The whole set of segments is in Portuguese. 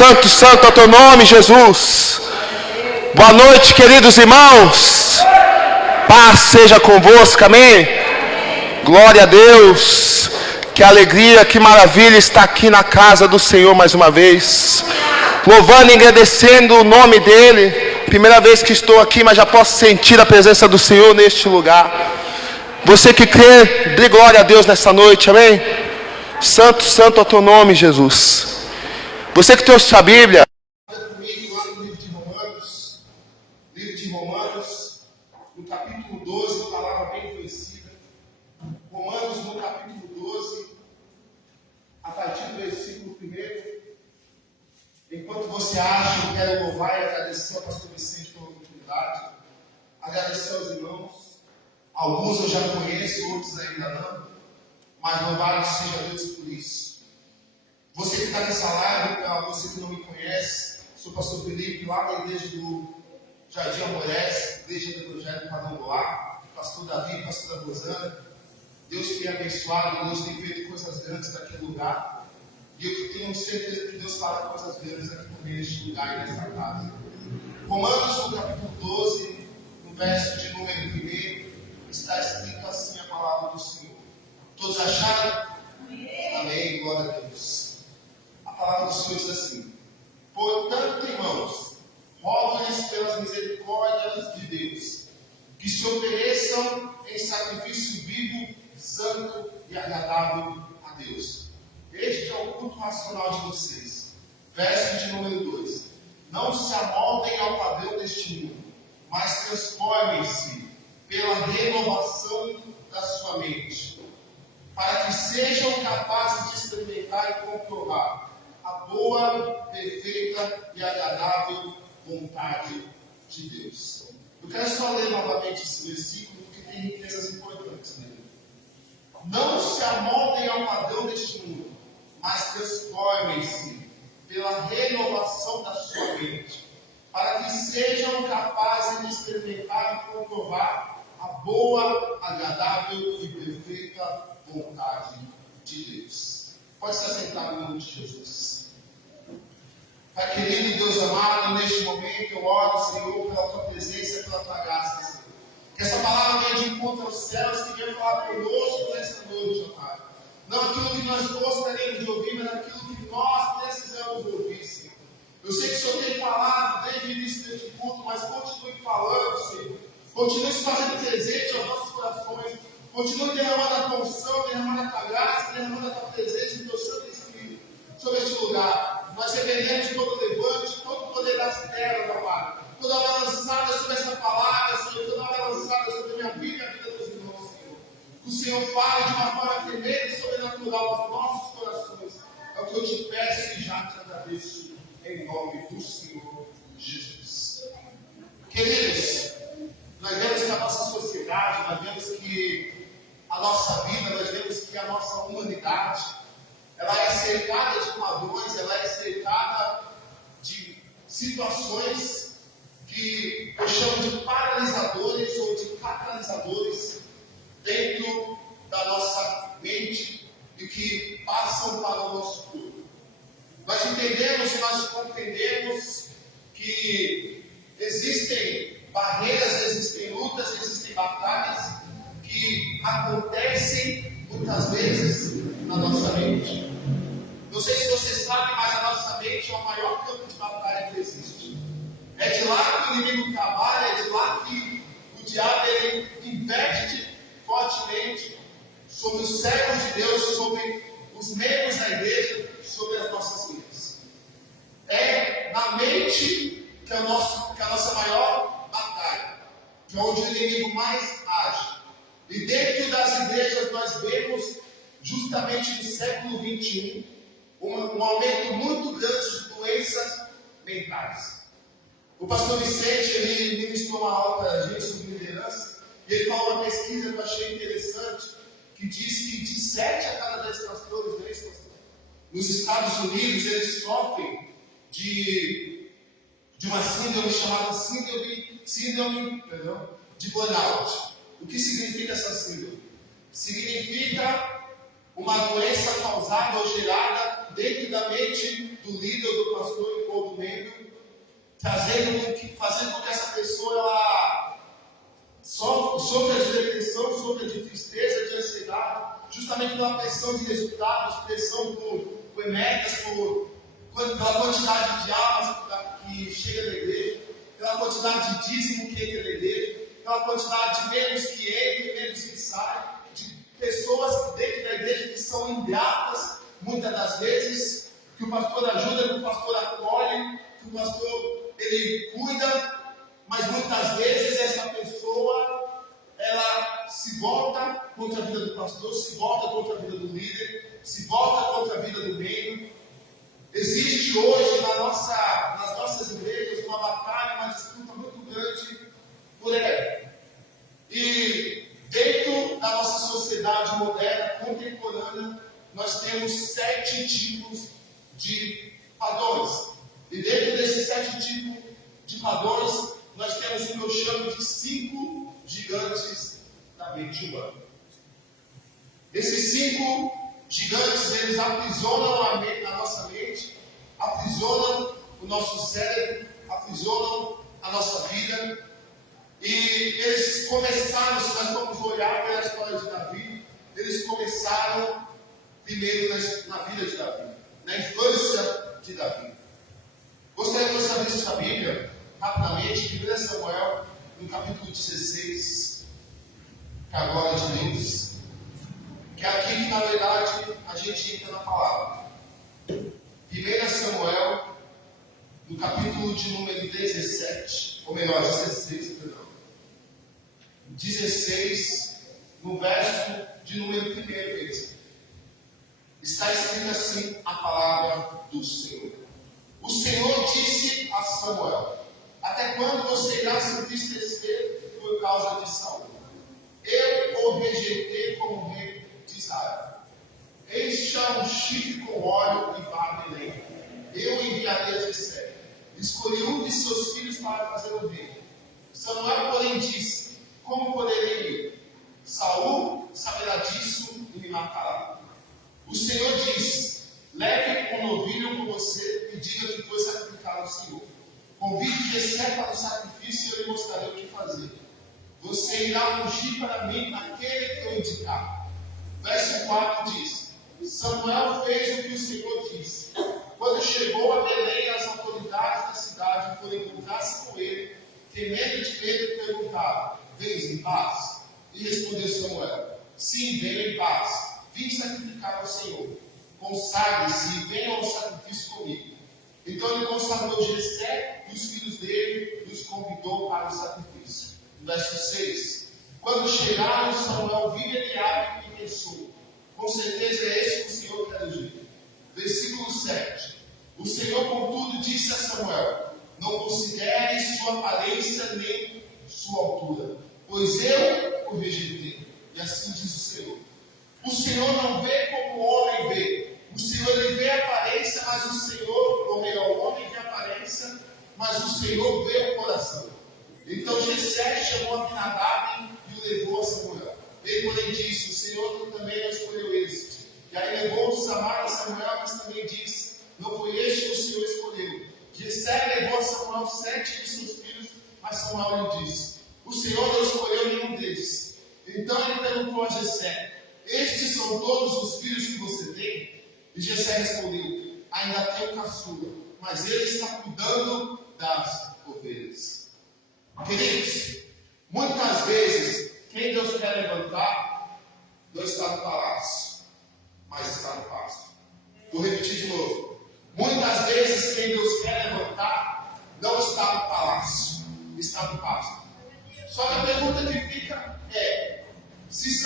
Santo, santo é o teu nome, Jesus. Boa noite, queridos irmãos. Paz seja convosco, amém? Glória a Deus. Que alegria, que maravilha estar aqui na casa do Senhor mais uma vez, louvando e agradecendo o nome dEle. Primeira vez que estou aqui, mas já posso sentir a presença do Senhor neste lugar. Você que crê, dê glória a Deus nessa noite, amém? Santo, santo é o teu nome, Jesus. Você que trouxe sua Bíblia, comigo lá no livro de Romanos, no capítulo 12, palavra bem conhecida. Romanos, no capítulo 12, a partir do versículo 1. Enquanto você acha, eu quero louvar e agradecer ao pastor Vicente pela oportunidade, agradecer aos irmãos. Alguns eu já conheço, outros ainda não, mas louvado seja Deus por isso. Você que está nessa live, para você que não me conhece, sou o pastor Felipe, lá da igreja do Jardim Amorés, igreja do Evangelho do Padrão Goá, pastor Davi, pastora Rosana. Deus tem abençoado, Deus tem feito coisas grandes naquele lugar. E eu tenho certeza que Deus fará coisas grandes aqui também neste lugar e nesta casa. Romanos, no capítulo 12, no verso de número 1, está escrito assim a palavra do Senhor. Todos acharam? Amém, glória a Deus. A palavra do Senhor diz assim: portanto, irmãos, rogo-lhes pelas misericórdias de Deus, que se ofereçam em sacrifício vivo, santo e agradável a Deus. Este é o culto racional de vocês. Verso de número 2. Não se amoldem ao padrão deste mundo, mas transformem-se pela renovação da sua mente, para que sejam capazes de experimentar e comprovar a boa, perfeita e agradável vontade de Deus. Eu quero só ler novamente esse versículo, porque tem riquezas importantes nele. Não se amoldem ao padrão deste mundo, mas transformem-se pela renovação da sua mente, para que sejam capazes de experimentar e comprovar a boa, agradável e perfeita vontade de Deus. Pode estar sentado em nome de Jesus. Pai querido e Deus amado, neste momento eu oro, Senhor, pela tua presença e pela tua graça, Senhor. Que essa palavra venha de encontro aos céus, que venha falar conosco nesta noite, ó Pai. Não aquilo que nós gostaríamos de ouvir, mas aquilo que nós precisamos ouvir, Senhor. Eu sei que o Senhor tem falado desde o início deste culto, mas continue falando, Senhor. Continue se fazendo presente aos nossos corações. Continue derramando a tua unção, derramando a tua graça, derramando a tua presença e o teu Santo Espírito sobre este lugar. Nós repreendemos todo o levante, todo o poder das trevas, meu Pai. Toda hora lançada sobre essa palavra, Senhor. Toda hora lançada sobre a minha vida e a vida dos irmãos, Senhor. Que o Senhor fale de uma forma tremenda e sobrenatural aos nossos corações. É o que eu te peço e já te agradeço em nome do Senhor Jesus. Queridos, nós vemos que a nossa sociedade, nós vemos que a nossa vida, nós vemos que a nossa humanidade, ela é cercada de padrões, ela é cercada de situações que eu chamo de paralisadores ou de catalisadores dentro da nossa mente e que passam para o nosso corpo. Nós entendemos, nós compreendemos que existem barreiras, existem lutas, existem batalhas que acontecem muitas vezes na nossa mente. Não sei se você sabe, mas a nossa mente é o maior campo de batalha que existe. É de lá que o inimigo trabalha, é de lá que o diabo ele investe fortemente sobre os servos de Deus, sobre os membros da igreja, sobre as nossas vidas. É na mente que é a nossa maior batalha, que é onde o inimigo mais age. E dentro das igrejas nós vemos, justamente no século XXI, um aumento muito grande de doenças mentais. O pastor Vicente, ele ministrou uma aula para a gente sobre liderança, e ele falou uma pesquisa que eu achei interessante, que diz que de 7 a cada 10 pastores, nos Estados Unidos, eles sofrem de uma síndrome chamada síndrome de burnout. O que significa essa síndrome? Significa uma doença causada ou gerada dentro da mente do líder, do pastor fazendo com que essa pessoa ela sofra de depressão, sofra de tristeza, de ansiedade, justamente pela pressão de resultados, pressão por metas, pela quantidade de almas que chega na igreja, pela quantidade de dízimo que entra na igreja, pela quantidade de membros que entram e membros que saem, de pessoas dentro da igreja que são ingratas, muitas das vezes, que o pastor ajuda, que o pastor acolhe, que o pastor ele cuida, mas muitas vezes essa pessoa ela se volta contra a vida do pastor, se volta contra a vida do líder, se volta contra a vida do reino. Existe hoje nas nossas igrejas uma batalha, uma disputa muito grande por ela. E dentro da nossa sociedade moderna, contemporânea, nós temos 7 tipos de padrões. E dentro desses 7 tipos de padrões, nós temos o que eu chamo de 5 gigantes da mente humana. Esses 5 gigantes, eles aprisionam a nossa mente, aprisionam o nosso cérebro, aprisionam a nossa vida. E eles começaram, se nós vamos olhar pela história de Davi, eles começaram primeiro na vida de Davi, na infância de Davi. Gostaria que você abrisse a Bíblia, rapidamente, 1 Samuel, no capítulo 16, que é a glória de Deus, que é aqui que, na verdade, a gente entra na palavra. 1 Samuel, no capítulo de número 17, ou melhor, 16, perdão. 16, no verso de número 1 mesmo. Está escrito assim a palavra do Senhor. O Senhor disse a Samuel: até quando você irá se entristecer por causa de Saul? Eu o rejeitei como rei de Israel. Encha um chifre com óleo e vá a Belém. Eu enviarei a Jessé. Escolhi um de seus filhos para fazer o rei. Samuel, porém, disse: como poderei ir? Saul saberá disso e me matará. O Senhor disse: leve um novilho com você e diga que foi sacrificado ao Senhor. Convide Jessé para o sacrifício e eu lhe mostrarei o que fazer. Você irá ungir para mim aquele que eu indicar. Verso 4 diz: Samuel fez o que o Senhor disse. Quando chegou a Belém, as autoridades da cidade foram encontrar-se com ele, temendo de medo, perguntaram: vens em paz? E respondeu Samuel: sim, venho em paz. Vim sacrificar ao Senhor. Consagre-se e venham ao sacrifício comigo. Então ele consagrou Jessé e os filhos dele e os convidou para o sacrifício. Verso 6. Quando chegaram, Samuel viu Eliabe e pensou: com certeza é esse que o Senhor quer ungir. Versículo 7. O Senhor, contudo, disse a Samuel: não considere sua aparência nem sua altura, pois eu o rejeitei. E assim diz o Senhor: o Senhor não vê como o homem vê. O Senhor ele vê a aparência, mas o Senhor, ou melhor, o homem vê a aparência, mas o Senhor vê o coração. Então Jessé chamou Abinadab e o levou a Samuel. Ele, porém, disse: o Senhor também não escolheu este. E aí levou Samar a Samuel, mas também disse: não foi este que o Senhor escolheu. Jessé levou a Samuel 7 de seus filhos, mas Samuel lhe disse: o Senhor não escolheu nenhum deles. Então ele perguntou a Jessé: estes são todos os filhos que você tem? E Jessé respondeu: ainda tenho caçula, mas ele está cuidando das ovelhas. Queridos, muitas vezes, quem Deus quer levantar, não está no palácio, mas está no pasto. Vou repetir de novo. Muitas vezes, quem Deus quer levantar, não está no palácio, está no pasto. Só que a pergunta que fica é: se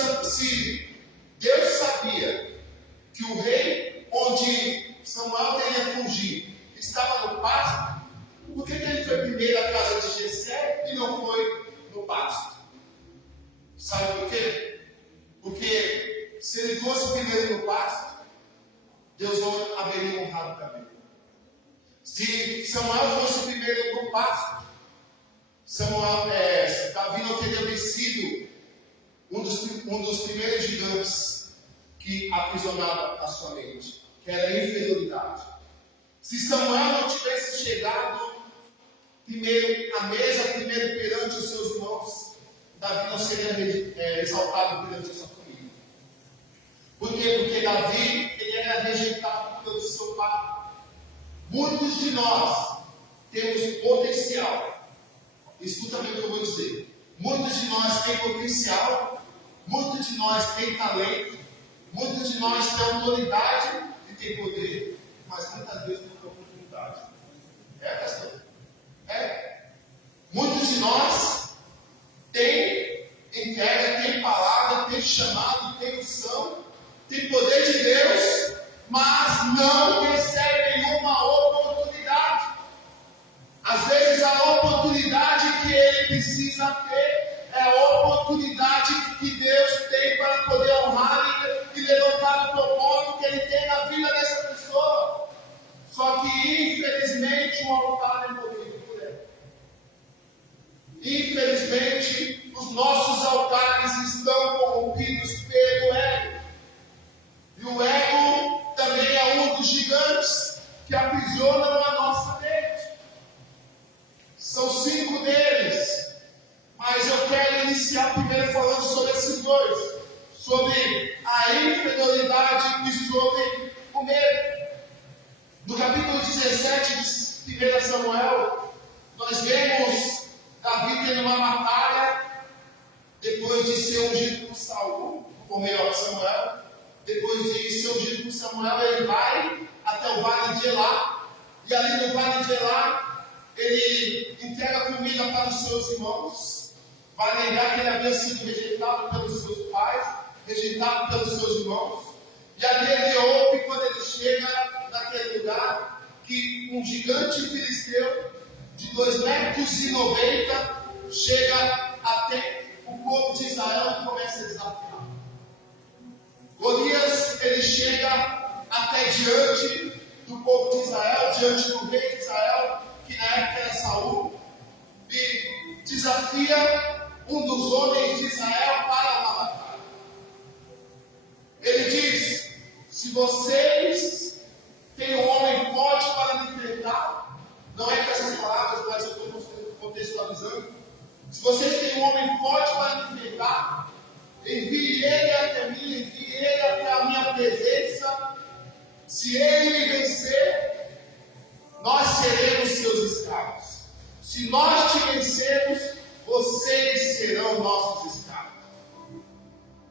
Deus sabia que o rei onde Samuel teria que ungir estava no pasto, por que ele foi primeiro à casa de Jessé e não foi no pasto? Sabe por quê? Porque se ele fosse primeiro no pasto, Deus não haveria honrado também. Se Samuel fosse primeiro no pasto, Davi não teria vencido um dos primeiros gigantes que aprisionava a sua mente, que era a inferioridade. Se Samuel não tivesse chegado primeiro a mesa, primeiro perante os seus irmãos, Davi não seria exaltado perante a sua família. Por quê? Porque Davi, ele era rejeitado pelo seu pai. Muitos de nós temos potencial. Escuta bem o que eu vou dizer. Muitos de nós têm potencial, muitos de nós têm talento, muitos de nós têm autoridade e têm poder, mas muitas vezes não têm oportunidade. Pastor? Muitos de nós têm entrega, têm palavra, têm chamado, têm unção, têm poder de Deus, mas não recebem uma oportunidade. Às vezes a oportunidade que ele precisa ter é a oportunidade que Deus tem para poder honrar e levantar o propósito que ele tem na vida dessa pessoa. Só que infelizmente o altar é movido por ela. Infelizmente os nossos altares estão corrompidos pelo ego. E o ego também é um dos gigantes que aprisionam a nossa mente. São 5 deles, mas eu quero iniciar primeiro falando sobre esses 2, sobre a infidelidade e sobre o medo. No capítulo 17 de 1 Samuel, nós vemos Davi tendo uma batalha, depois de ser ungido por Saul, ou melhor, Samuel. Depois de ser ungido por Samuel, ele vai até o vale de Elá, e ali no vale de Elá, ele entrega comida para os seus irmãos. Vai lembrar que ele havia sido rejeitado pelos seus pais, rejeitado pelos seus irmãos. E ali ele ouve, quando ele chega naquele lugar, que um gigante filisteu de 2,90 metros chega até o povo de Israel e começa a desafiar. Golias, ele chega até diante do povo de Israel, diante do rei de Israel, que na época era Saul, e desafia um dos homens de Israel para uma batalha. Ele diz: se vocês têm um homem forte para me enfrentar, não é com essas palavras, mas eu estou contextualizando. Se vocês têm um homem forte para me enfrentar, envie ele até mim, envie ele até a minha presença. Se ele me vencer, nós seremos seus escravos. Se nós te vencermos, vocês serão nossos escravos.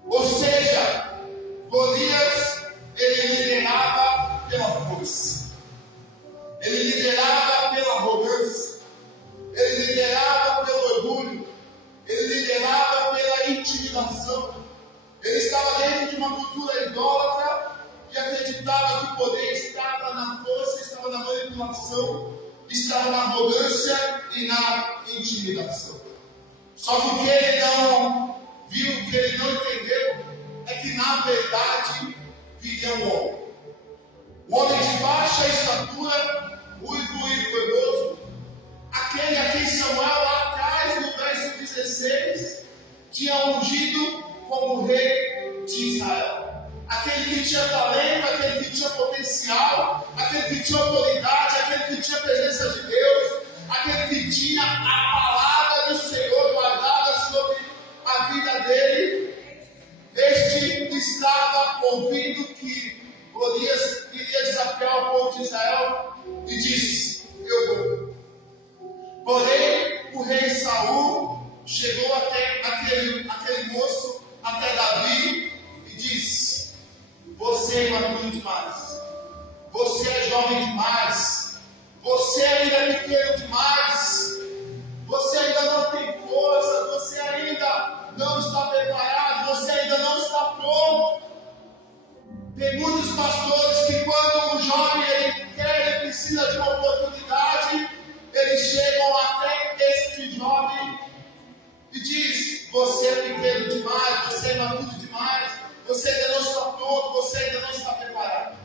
Ou seja, Golias, ele liderava pela força, ele liderava pela arrogância, ele liderava pelo orgulho, ele liderava pela intimidação. Ele estava dentro de uma cultura idólatra e acreditava que o poder estava na força, estava na manipulação, estava na arrogância e na intimidação. Só que o que ele não viu, o que ele não entendeu, é que na verdade viria um homem. Um homem de baixa estatura, ruivo e formoso, aquele a quem Samuel lá atrás, no verso 16, tinha ungido como rei de Israel. Aquele que tinha talento, aquele que tinha potencial, aquele que tinha autoridade, aquele que tinha a presença de Deus, aquele que tinha a palavra do Senhor guardada sobre a vida dele. Este estava ouvindo que Golias iria desafiar o povo de Israel e disse: eu vou. Porém, o rei Saul chegou até aquele moço, até Davi, e disse: você é imaturo demais, você é jovem demais, você ainda é pequeno demais, você ainda não tem força, você ainda não está preparado, você ainda não está pronto. Tem muitos pastores que quando um jovem ele quer, ele precisa de uma oportunidade, eles chegam até este jovem e diz: você é pequeno demais, você é imaturo demais, você ainda não está pronto, você ainda não está preparado.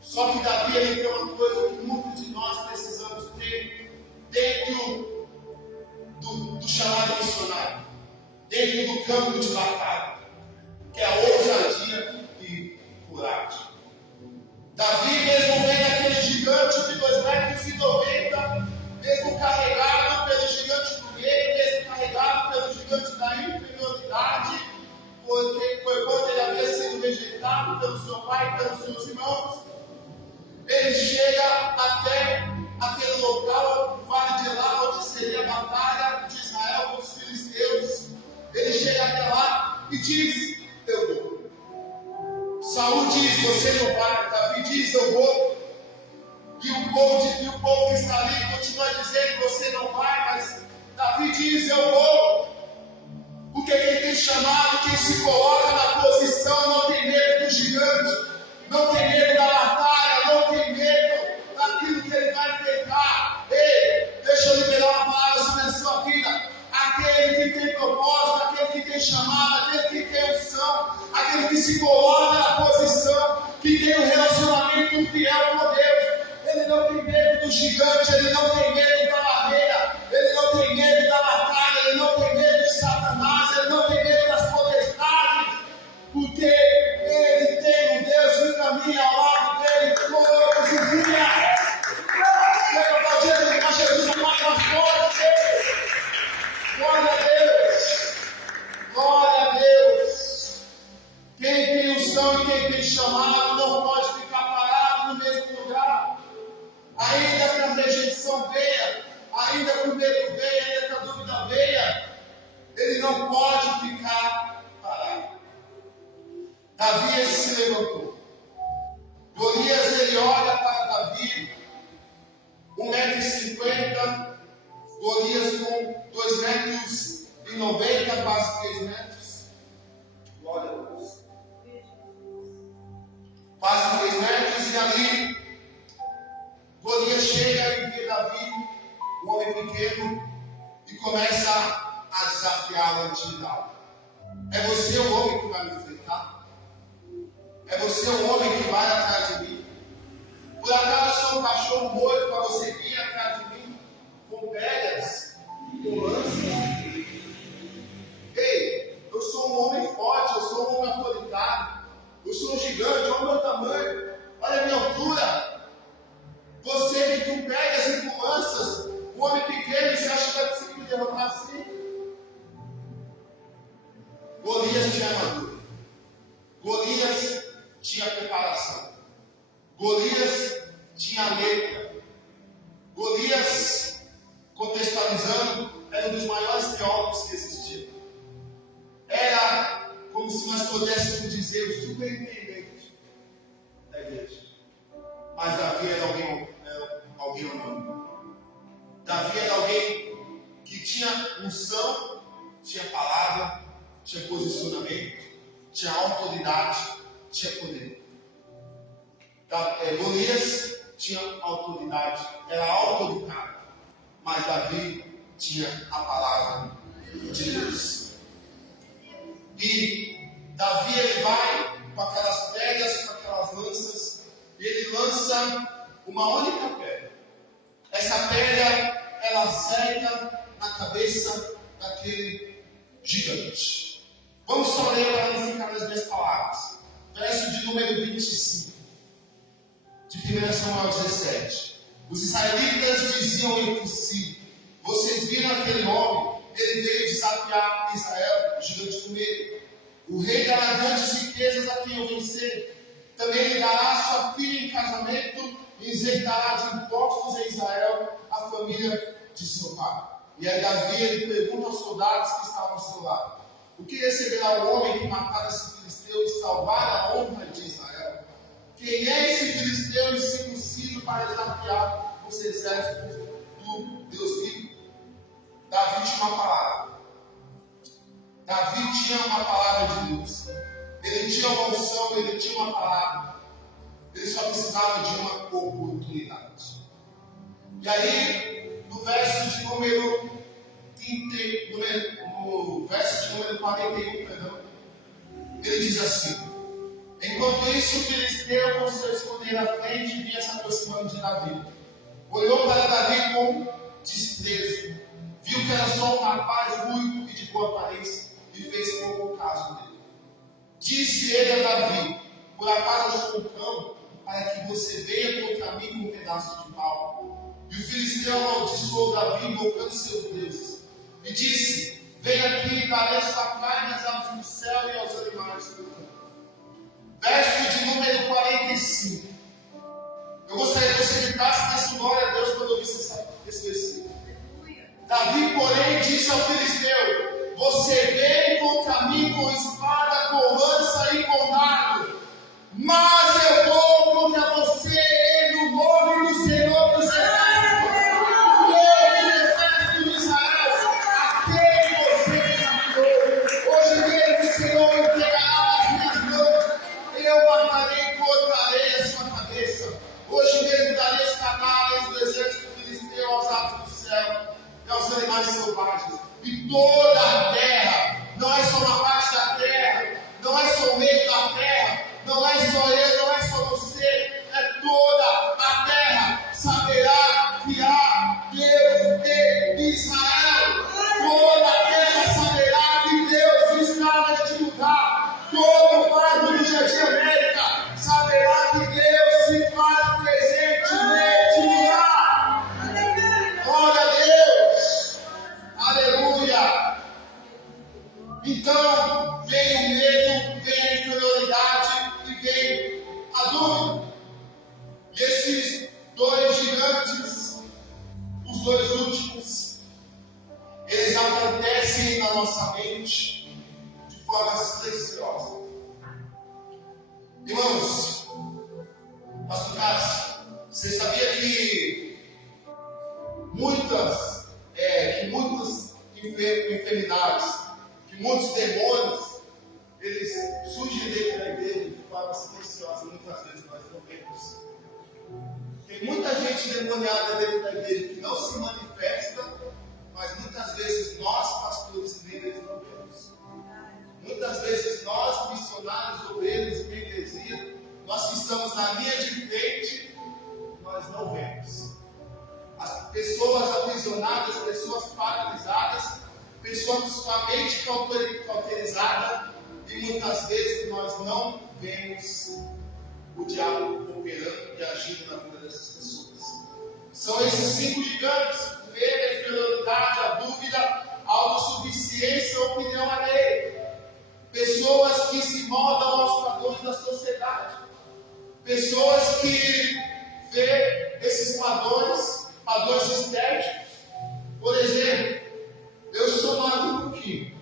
Só que Davi ele tem uma coisa que muitos de nós precisamos ter dentro do chamado missionário, dentro do campo de batalha, que é a ousadia e coragem. Davi, mesmo vendo aquele gigante de 2,90 metros, mesmo mesmo carregado pelo gigante do medo, mesmo carregado pelo gigante da inferioridade, porque foi quando ele havia sido rejeitado pelo seu pai e pelos seus irmãos, ele chega até aquele local, o vale de Elá, onde seria a batalha de Israel com os filisteus. Ele chega até lá e diz: eu vou. Saul diz: você não vai. Davi diz: eu vou. E o povo que está ali continua dizendo: você não vai. Mas Davi diz: eu vou. Porque quem tem chamado, quem se coloca na posição, não tem medo do gigante, não tem medo da batalha, não tem medo daquilo que ele vai enfrentar. Ei, deixa eu liberar uma palavra sobre a sua vida. Aquele que tem propósito, aquele que tem chamado, aquele que tem unção, aquele que se coloca na posição, que tem um relacionamento fiel com Deus, ele não tem medo do gigante, ele não tem medo da barreira, ele não tem medo da batalha, ele não tem medo de Satanás, ele não tem medo das potestades, porque ele tem um Deus que caminha ao lado dele todos os dias. Pega para o dia de Jesus, o Pai mais forte. Glória a Deus. Glória a Deus. Quem tem unção e quem tem chamado não pode ficar parado no mesmo lugar. Ainda que a rejeição venha, ainda que o medo venha, ainda que a dúvida venha, ele não pode ficar parado. Davi ele se levantou. Golias ele olha para Davi, 1,50 m, Golias com 2,90 m, quase 3 metros. Glória a Deus. Quase 3 metros, e ali Golias chega e vê Davi, um homem pequeno, e começa a desafiá-lo, a intimidá-lo. É você o homem que vai me enfrentar? É você o homem que vai atrás de mim? Por acaso eu sou um cachorro morto para você vir atrás de mim com pedras e com lanças? Ei, eu sou um homem forte, eu sou um homem autoritário, eu sou um gigante, olha o meu tamanho, olha a minha altura. Você que com pedras e com lanças, um homem pequeno, você acha que vai conseguir me derrotar assim? Golias tinha armadura. Golias tinha preparação. Golias tinha letra. Golias, contextualizando, era um dos maiores teólogos que existia. Era como se nós pudéssemos dizer o superintendente da igreja. Mas Davi era alguém humano. Davi era alguém que tinha unção, tinha palavra, tinha posicionamento, tinha autoridade, tinha poder. Golias tinha autoridade, era autoritário, mas Davi tinha a palavra de Deus. E Davi ele vai com aquelas pedras, com aquelas lanças, e ele lança uma única pedra. Essa pedra ela acerta na cabeça daquele gigante. Vamos só ler para não ficar nas minhas palavras. Verso de número 25. De 1 Samuel 17. Os israelitas diziam entre si: vocês viram aquele homem? Ele veio desafiar Israel, o gigante com medo. O rei dará grandes riquezas a quem o vencer. Também lhe dará sua filha em casamento e isentará de impostos em Israel a família de seu pai. E aí Davi ele pergunta aos soldados que estavam ao seu lado: o que receberá o homem que matar esse filisteu e salvar a honra de Israel? Quem é esse filisteu incircunciso para desafiar os exércitos do Deus vivo? Davi tinha uma palavra. Davi tinha uma palavra de Deus. Ele tinha uma unção, ele tinha uma palavra. Ele só precisava de uma oportunidade. E aí, no verso de número 41, ele diz assim: enquanto isso, o filisteu, com seu escudeiro à frente, vinha se aproximando de Davi. Olhou para Davi com desprezo. Viu que era só um rapaz ruivo e de boa aparência e fez pouco caso dele. Disse ele a Davi: por acaso eu sou um cão para que você venha contra mim com um pedaço de pau? E o filisteu amaldiçoou Davi, invocando seus deuses, e disse: venha aqui e darei sua carne às aves do céu e aos animais do campo. Verso de número 45. Eu gostaria que você gritasse nesse glória a Deus quando eu ouvisse esse versículo. Davi, porém, disse ao filisteu: você vem contra mim com espada, com lança e com dardo, mas eu vou contra você no nome do Senhor dos Exércitos, o Deus dos Exércitos de Israel, a quem você enviou. Hoje mesmo o Senhor entregará as minhas mãos, eu matarei e cortarei a sua cabeça. Hoje mesmo darei os cadáveres do exército filisteu aos aves do céu e aos animais selvagens. E toda a terra, não é só uma parte da terra, não é só o meio da terra, não é só eu, não é só você, é toda a terra saberá que há Deus em Israel. Toda a terra saberá que Deus está neste lugar. Todo o bairro do Jardim América saberá que Deus se faz presente neste lugar. Glória a Deus. Aleluia. Então, vem o medo, vem a inferioridade e vem a dúvida. E esses dois gigantes, os dois últimos, eles acontecem na nossa mente de forma silenciosa. Irmãos, pastor Cássio, você sabia que muitas enfermidades, que muitos demônios, eles surgem dentro da igreja de forma silenciosa, muitas vezes nós não vemos. Tem muita gente demoniada dentro da igreja que não se manifesta, mas muitas vezes nós, pastores e líderes, não vemos. Muitas vezes nós, missionários, obreiros e igreja, nós que estamos na linha de frente, nós não vemos. As pessoas aprisionadas, pessoas paralisadas, pessoas com a mente cauterizada, e muitas vezes nós não vemos o diabo operando e agindo na vida dessas pessoas. São esses 5 gigantes: o medo, a inferioridade, a dúvida, a autossuficiência, a opinião alheia. Pessoas que se moldam aos padrões da sociedade. Pessoas que vê esses padrões estéticos. Por exemplo, eu sou maluco aqui.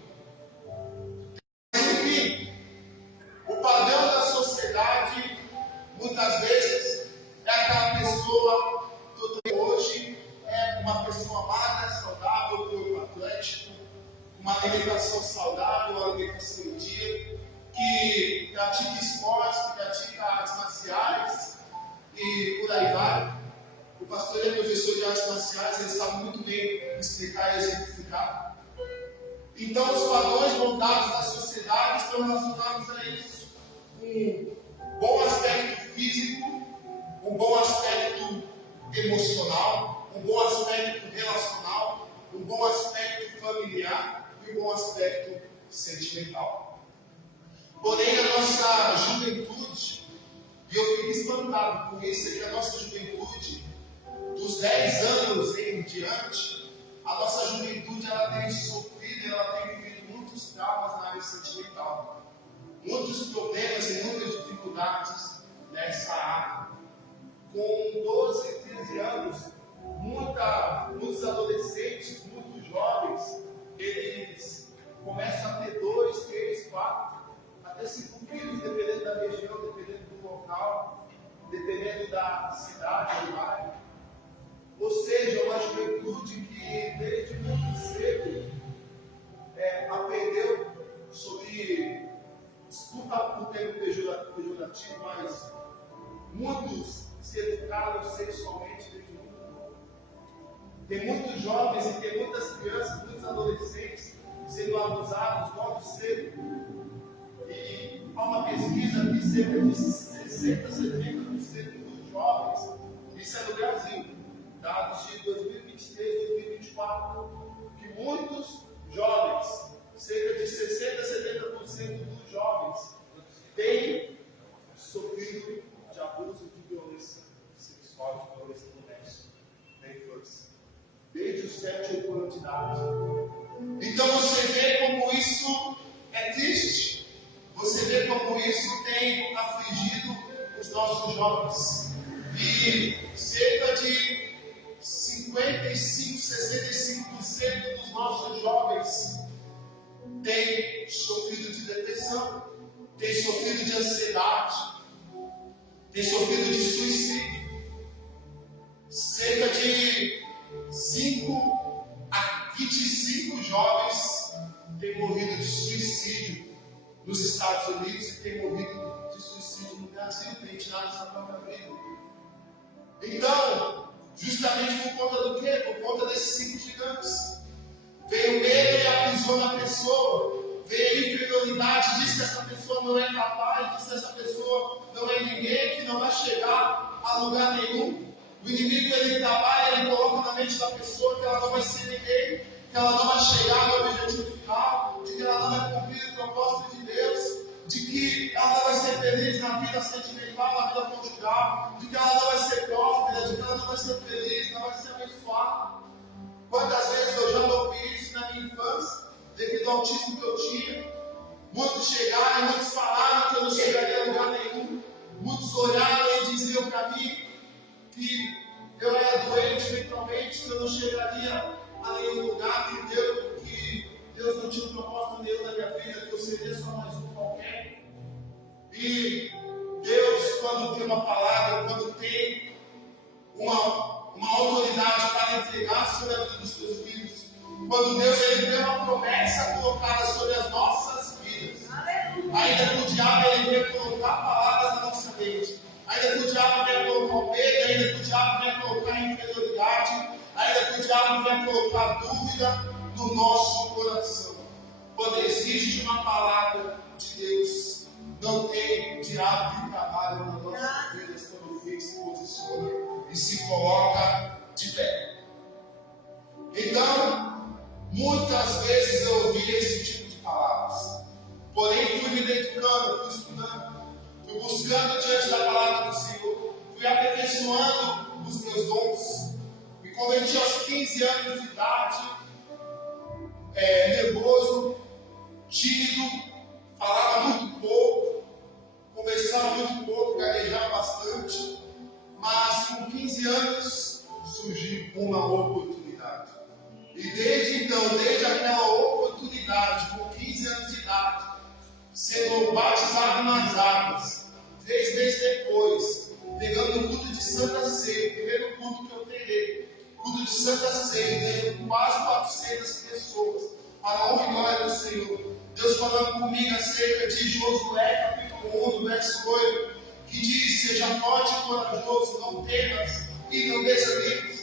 Enfim, o padrão da sociedade, muitas vezes, é aquela pessoa que hoje é uma pessoa magra, saudável, corpo atlético, uma alimentação saudável, uma alimentação em dia, que pratica esportes, que pratica artes marciais e por aí vai. O pastor é professor de artes marciais, ele sabe muito bem explicar e exemplificar. Então, os padrões moldados da sociedade estão relacionados a isso. Um bom aspecto físico, um bom aspecto emocional, um bom aspecto relacional, um bom aspecto familiar e um bom aspecto sentimental. Porém, a nossa juventude, e eu fico espantado com isso, é que a nossa juventude, dos 10 anos em diante, a nossa juventude ela tem sofrido, ela tem vivido muitos traumas na área sentimental, muitos problemas e muitas dificuldades nessa área. Com 12, 13 anos, muitos adolescentes, muitos jovens, eles começam a ter 2, 3, 4, até 5 filhos, dependendo da região, dependendo do local, dependendo da cidade, do bairro. Ou seja, uma juventude que desde muito cedo aprendeu sobre, desculpa o termo pejorativo, mas muitos se educaram sexualmente desde muito novo. Tem muitos jovens e tem muitas crianças, muitos adolescentes sendo abusados logo cedo. E há uma pesquisa que cerca de 60, 70% dos jovens, isso é no Brasil, dados de 2023, 2024, que muitos jovens, cerca de 60, 70% dos jovens, têm sofrido de abuso de violência sexual, de violência doméstica. de 7 ou 8 anos de idade. Então você vê como isso é triste. Você vê como isso tem afligido os nossos jovens. E cerca de 55, 65% dos nossos jovens têm sofrido de depressão, têm sofrido de ansiedade, têm sofrido de suicídio. Cerca de 5 a 25 jovens têm morrido de suicídio nos Estados Unidos e têm morrido de suicídio no Brasil, têm tirado sua própria vida. Então, justamente por conta do quê? Por conta desses 5 gigantes. Veio o medo e aprisiona a pessoa. Veio a inferioridade, diz que essa pessoa não é capaz, diz que essa pessoa não é ninguém, que não vai chegar a lugar nenhum. O inimigo, ele trabalha, ele coloca na mente da pessoa que ela não vai ser ninguém, que ela não vai chegar no objetivo final, de que ela não vai cumprir o propósito de Deus, de que ela não vai ser feliz na vida sentimental, na vida conjugal, de que ela não vai ser próspera, de que ela não vai ser feliz, não vai ser abençoada. Quantas vezes eu já ouvi isso na minha infância, devido ao autismo que eu tinha? Muitos chegaram, muitos falaram que eu não chegaria a lugar nenhum, muitos olharam e diziam para mim que eu era doente mentalmente, que eu não chegaria a nenhum lugar, que Deus não tinha um propósito nenhum na minha vida, que eu seria só mais um qualquer. E Deus, quando tem uma palavra, quando tem uma autoridade para entregar sobre a vida dos seus filhos, quando Deus ele tem uma promessa colocada sobre as nossas vidas, ainda que o diabo ele venha colocar palavras na nossa mente, ainda que o diabo venha colocar o medo, ainda que o diabo venha colocar inferioridade, ainda que o diabo venha colocar dúvida no nosso coração, quando existe uma palavra de Deus, não tem diabo que trabalha nas nossas vidas quando o filho se posiciona e se coloca de pé. Então, muitas vezes eu ouvi esse tipo de palavras, porém fui me dedicando, fui estudando, fui buscando diante da palavra do Senhor, fui aperfeiçoando os meus dons, me converti aos 15 anos de idade, nervoso, tímido, falava muito pouco, conversava muito pouco, gaguejava bastante, mas com 15 anos surgiu uma oportunidade. E desde então, desde aquela oportunidade, com 15 anos de idade, sendo batizado nas águas, 3 meses depois, pegando o culto de Santa Ceia, o primeiro culto que eu peguei, culto de Santa Ceia, tendo quase 400 pessoas, para a honra e glória do Senhor. Deus falando comigo acerca de Josué, capítulo 1, do verso 8, que diz: seja forte e corajoso, não temas e não desanimes.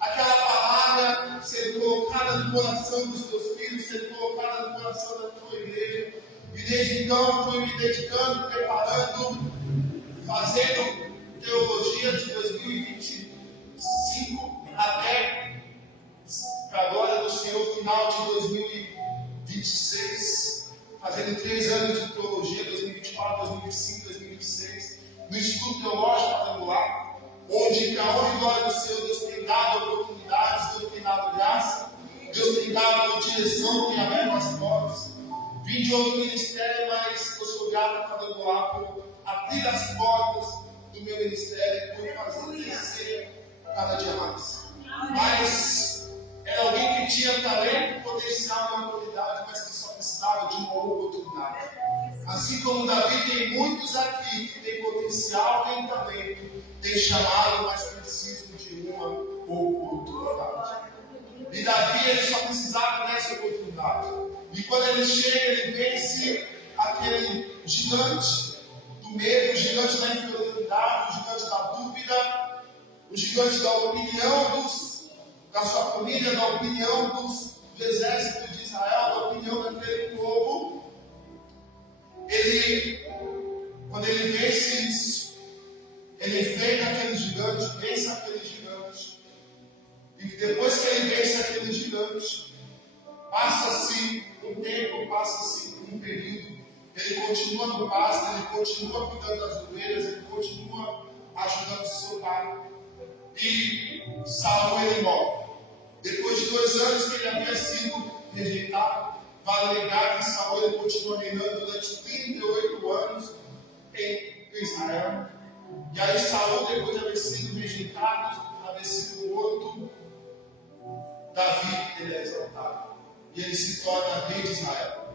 Aquela palavra sendo colocada no coração dos teus filhos, sendo colocada no coração da tua igreja. E desde então fui me dedicando, preparando, fazendo teologia de 2025 até para a glória do Senhor, final de 2026, fazendo 3 anos de teologia, 2024, 2025, 2026, no Instituto Teológico Quadrangular, onde, para a honra e glória do Senhor, Deus tem dado oportunidades, Deus tem dado graça, Deus tem dado direção, tem aberto as portas. Vim de outro ministério, mas eu sou grato a Quadrangular por abrir as portas do meu ministério, por fazer crescer cada dia mais. Mas era alguém que tinha talento, potencial e autoridade, mas que só precisava de uma oportunidade. Assim como Davi, tem muitos aqui que têm potencial, têm talento, têm chamado, mas precisam de uma oportunidade. E Davi, ele só precisava dessa oportunidade. E quando ele chega, ele vence aquele gigante do medo, o gigante da inferioridade, o gigante da dúvida, o gigante da opinião da sua família, da opinião do exército de Israel, da opinião daquele povo. Quando ele vence isso, ele enfrenta aquele gigante, vence aquele gigante. E depois que ele vence aquele gigante, passa-se um tempo, passa-se um período, ele continua no pasto, ele continua cuidando das ovelhas, ele continua ajudando o seu pai. E Saul ele morre. Depois de de 2 anos que ele havia sido rejeitado, vale lembrar que Saul ele continuou reinando durante 38 anos em Israel. E aí Saul, depois de haver sido rejeitado, haver sido morto, Davi ele é exaltado. E ele se torna rei de Israel.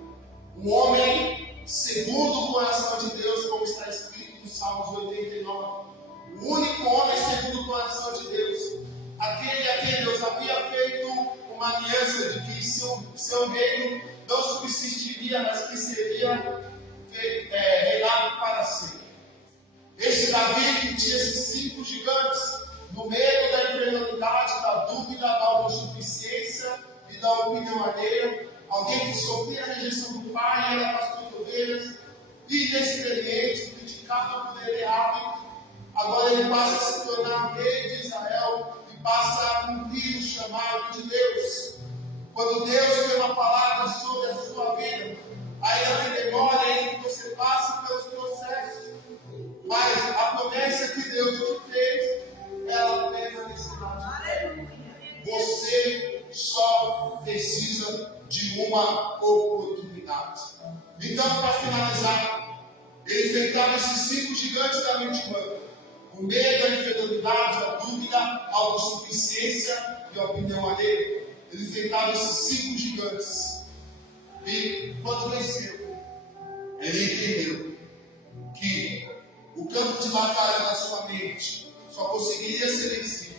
Um homem segundo o coração de Deus, como está escrito no Salmos 89. O único homem segundo o coração de Deus. Aquele a quem Deus havia feito uma aliança de que seu reino não subsistiria, mas que seria reinado para sempre. Esse Davi que tinha esses 5 gigantes, no meio da inferioridade, da dúvida, da autossuficiência e da opinião alheia, alguém que sofria a rejeição do pai, era pastor de ovelhas, inexperiente, criticado por errado, agora ele passa a se tornar rei de Israel e passa a cumprir o chamado de Deus. Quando Deus tem uma palavra sobre a sua vida, ainda que demore, ainda que você passe pelos processos, mas a promessa que Deus te fez, ela permanecerá de pé. Você só precisa de uma oportunidade. Então, para finalizar, ele enfrentava esses 5 gigantes da mente humana: o medo, a inferioridade, a dúvida, a autossuficiência e a opinião alheia. Ele enfrentava esses 5 gigantes. E quando venceu, ele entendeu que o campo de batalha na sua mente só conseguiria ser vencido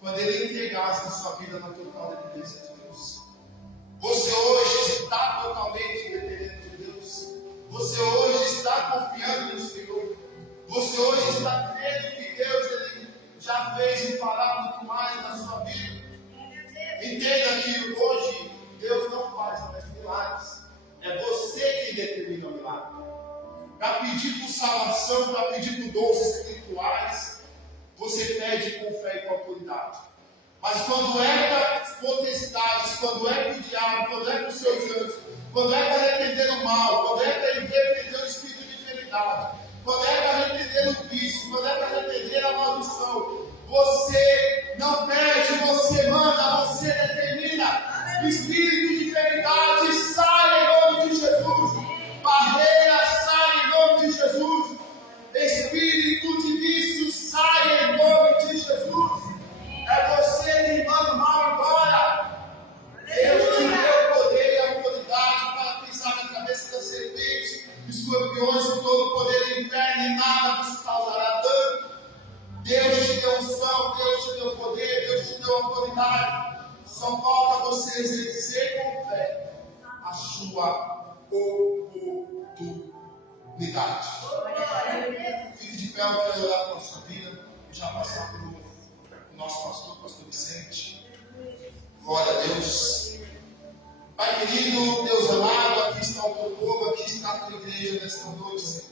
quando ele entregasse a sua vida na total dependência de Deus. Você hoje está totalmente dependendo de Deus. Você hoje está confiando no Senhor. Você hoje está crendo que Deus ele já fez e fará muito mais na sua vida. Entenda que hoje Deus não faz mais milagres. É você que determina o milagre. Para pedir por salvação, para pedir por dons espirituais, você pede com fé e com autoridade. Mas quando é para potestades, quando é para o diabo, quando é para os seus anjos, quando é para repreender o mal, quando é para repreender o espírito de enfermidade, quando é para repreender o vício, quando é para repreender a maldição, você não pede, você manda, você determina. O espírito de enfermidade sai em nome de Jesus. Barreiras sai em nome de Jesus. Espírito de vício sai em nome de Jesus. É você que manda o mal embora. Deus te deu poder e autoridade para pisar na cabeça da serpente, escorpiões e todo o poder do inferno, e nada vos causará dano. Deus te deu unção, Deus te deu poder, Deus te deu autoridade. Só falta você exercer com fé a sua oportunidade. Fique de pé, eu quero orar pela sua vida e já passar pelo nosso pastor Vicente. Glória a Deus. Pai querido, Deus amado, aqui está o teu povo, aqui está a tua igreja nesta noite, Senhor.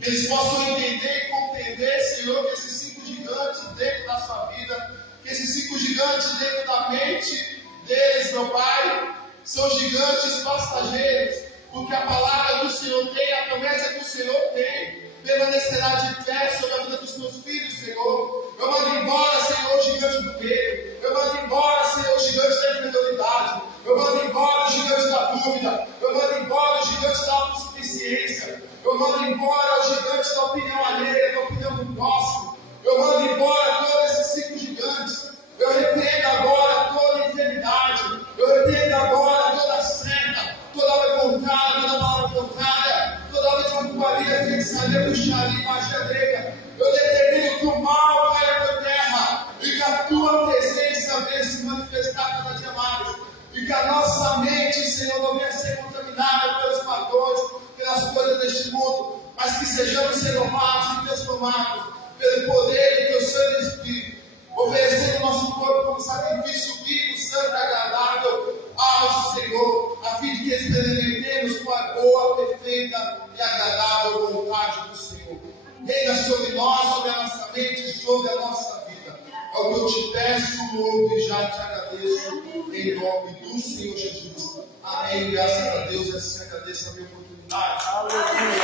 Que eles possam entender e compreender, Senhor, que esses 5 gigantes dentro da sua vida, que esses 5 gigantes dentro da mente deles, meu Pai, são gigantes passageiros, porque a palavra do Senhor tem, a promessa que o Senhor tem, permanecerá de pé sobre a vida dos teus filhos, Senhor. Eu mando embora, Senhor, o gigante do medo. Eu mando embora, Senhor, o gigante da infidelidade. Eu mando embora o gigante da dúvida. Eu mando embora o gigante da autossuficiência. Eu mando embora o gigante da opinião alheia, da opinião do próximo. Eu mando embora todos esses 5 gigantes. Eu repreendo agora toda enfermidade. Eu repreendo agora toda seta, toda obra contrária, toda palavra contrária, toda obra de macumbaria, feitiçaria, bruxaria, magia negra. Eu determino que o mal caia na terra e que a tua presença venha se manifestar cada dia mais. E que a nossa mente, Senhor, não venha ser contaminada pelos padrões, pelas coisas deste mundo, mas que sejamos renovados e transformados pelo poder do teu Santo Espírito, oferecendo o nosso corpo como sacrifício vivo, santo e agradável ao Senhor, a fim de que experimentemos com a boa, perfeita e agradável vontade do Senhor. Reina sobre nós, sobre a nossa mente, sobre a nossa vida. É o que eu te peço, louvo e já te agradeço, em nome do Senhor Jesus. Amém. Graças a Deus, eu assim agradeço a minha oportunidade. Aleluia.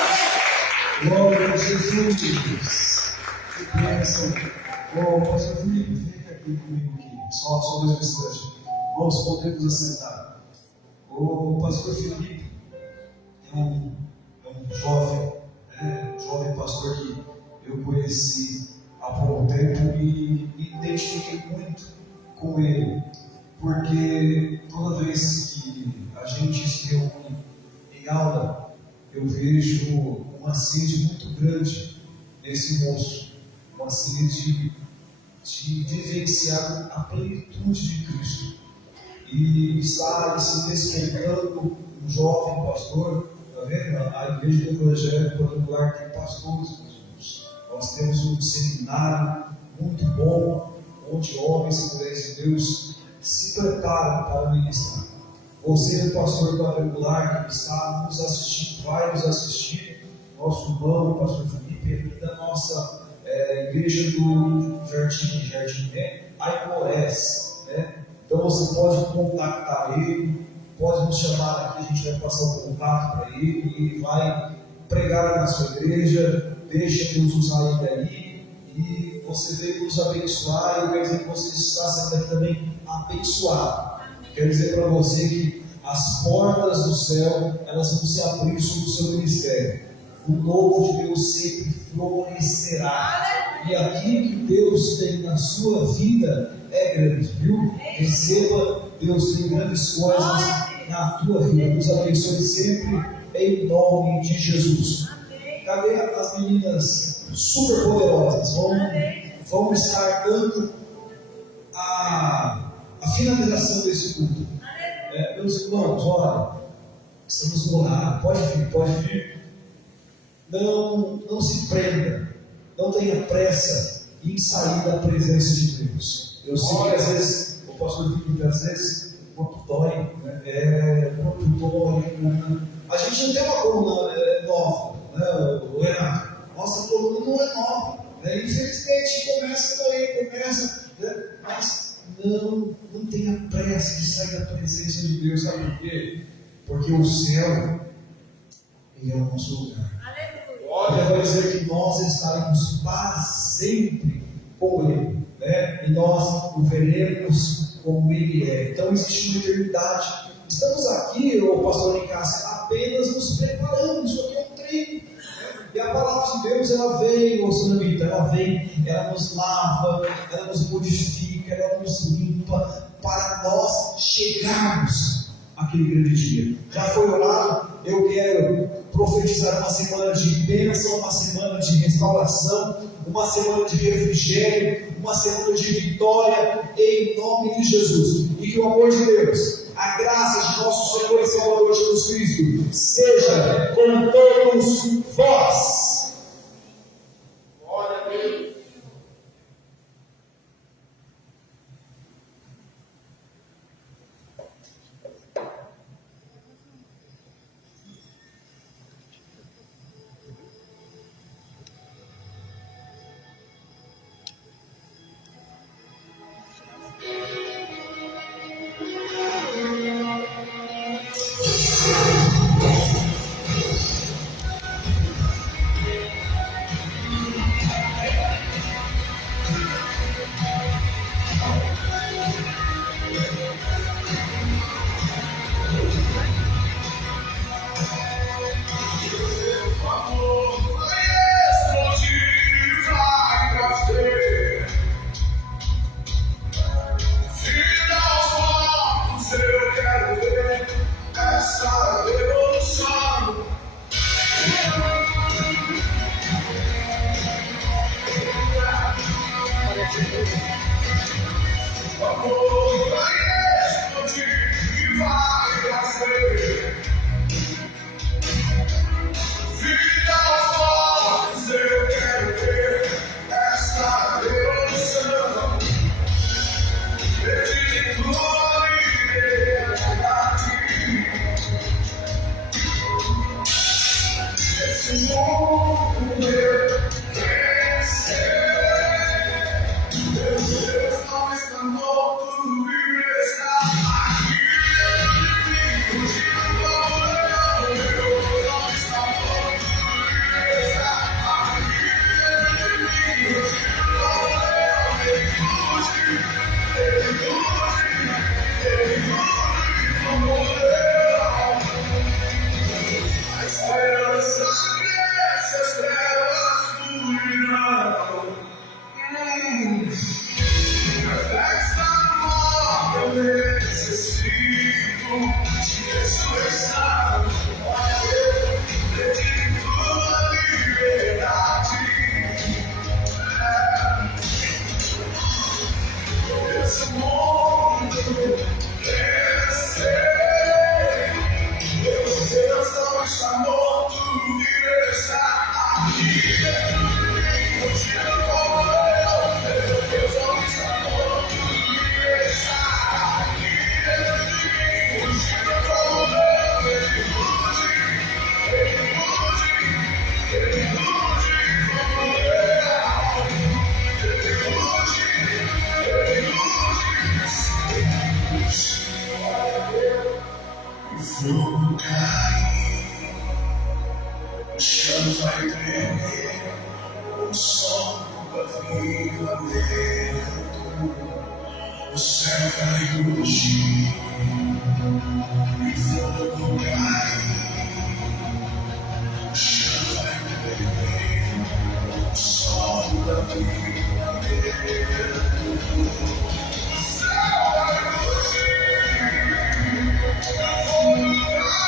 Glória a Jesus. Que bênção. Pastor Felipe, fica aqui comigo aqui. Só 2 instantes. Irmãos, podemos assentar. O pastor Felipe é um jovem pastor que eu conheci há pouco tempo e me identifiquei muito com ele, porque toda vez que a gente se reúne em aula, eu vejo uma sede muito grande nesse moço, uma sede de vivenciar a plenitude de Cristo. E está se despertando um jovem pastor, está vendo? A igreja do Evangelho Quadrangular tem pastores, meus irmãos. Nós temos um seminário muito bom, onde homens e mulheres de Deus se preparam para ministrar. Você, pastor quadrangular, que está nos assistindo, vai nos assistir, nosso irmão, o pastor Felipe, aqui da nossa igreja do Jardim Aimorés, né? Então você pode contactar ele, pode nos chamar aqui, a gente vai passar o contato para ele, ele vai pregar na sua igreja, deixa Deus usar ele aí, e você veio nos abençoar, e eu quero dizer que você está sendo aqui também abençoado. Quero dizer para você que as portas do céu, elas vão se abrir sobre o seu ministério. O novo de Deus sempre florescerá. E aquilo que Deus tem na sua vida é grande, viu? Receba, Deus tem grandes coisas na tua vida. Nos abençoe sempre, em nome de Jesus. Cadê as meninas super poderosas? Vamos estar dando a finalização desse culto. Meus irmãos, olha, estamos no horário, pode vir. Não se prenda, não tenha pressa em sair da presença de Deus. Eu sei que às vezes, o pastor Felipe, às vezes, o corpo dói, né? O corpo dói. A gente não tem uma coluna nova, né, o Renato? Nossa coluna não é nova, né? Infelizmente, começa a doer, né? Mas não tenha pressa de sair da presença de Deus, sabe por quê? Porque o céu, ele é o nosso lugar. Ele vai dizer que nós estaremos para sempre com Ele, né? E nós o veremos como Ele é. Então existe uma eternidade. Estamos aqui, o pastor Nicásio, apenas nos preparando. Isso aqui é um treino. E a palavra de Deus, ela vem, ô Sunamita, ela nos lava, ela nos modifica, ela nos limpa, para nós chegarmos àquele grande dia. Já foi orado? Eu quero profetizar uma semana de bênção, uma semana de restauração, uma semana de refrigério, uma semana de vitória, em nome de Jesus. E que o amor de Deus, a graça de nosso Senhor e Salvador Jesus Cristo, seja com todos vós. Fogo cai, o chão vai tremer, o sol avivamento, o céu vai rugir, e fogo cai, o chão vai tremer, o sol avivamento, o céu vai rugir, o fogo cai.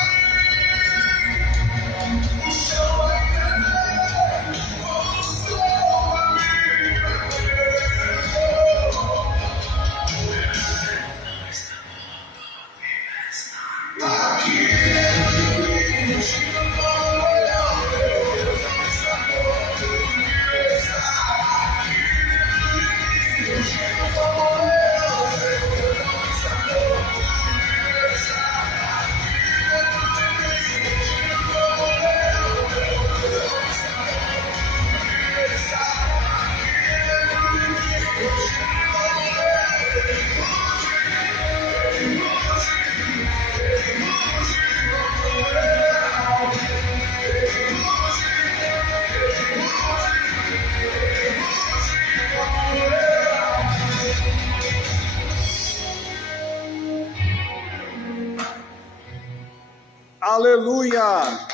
Aleluia!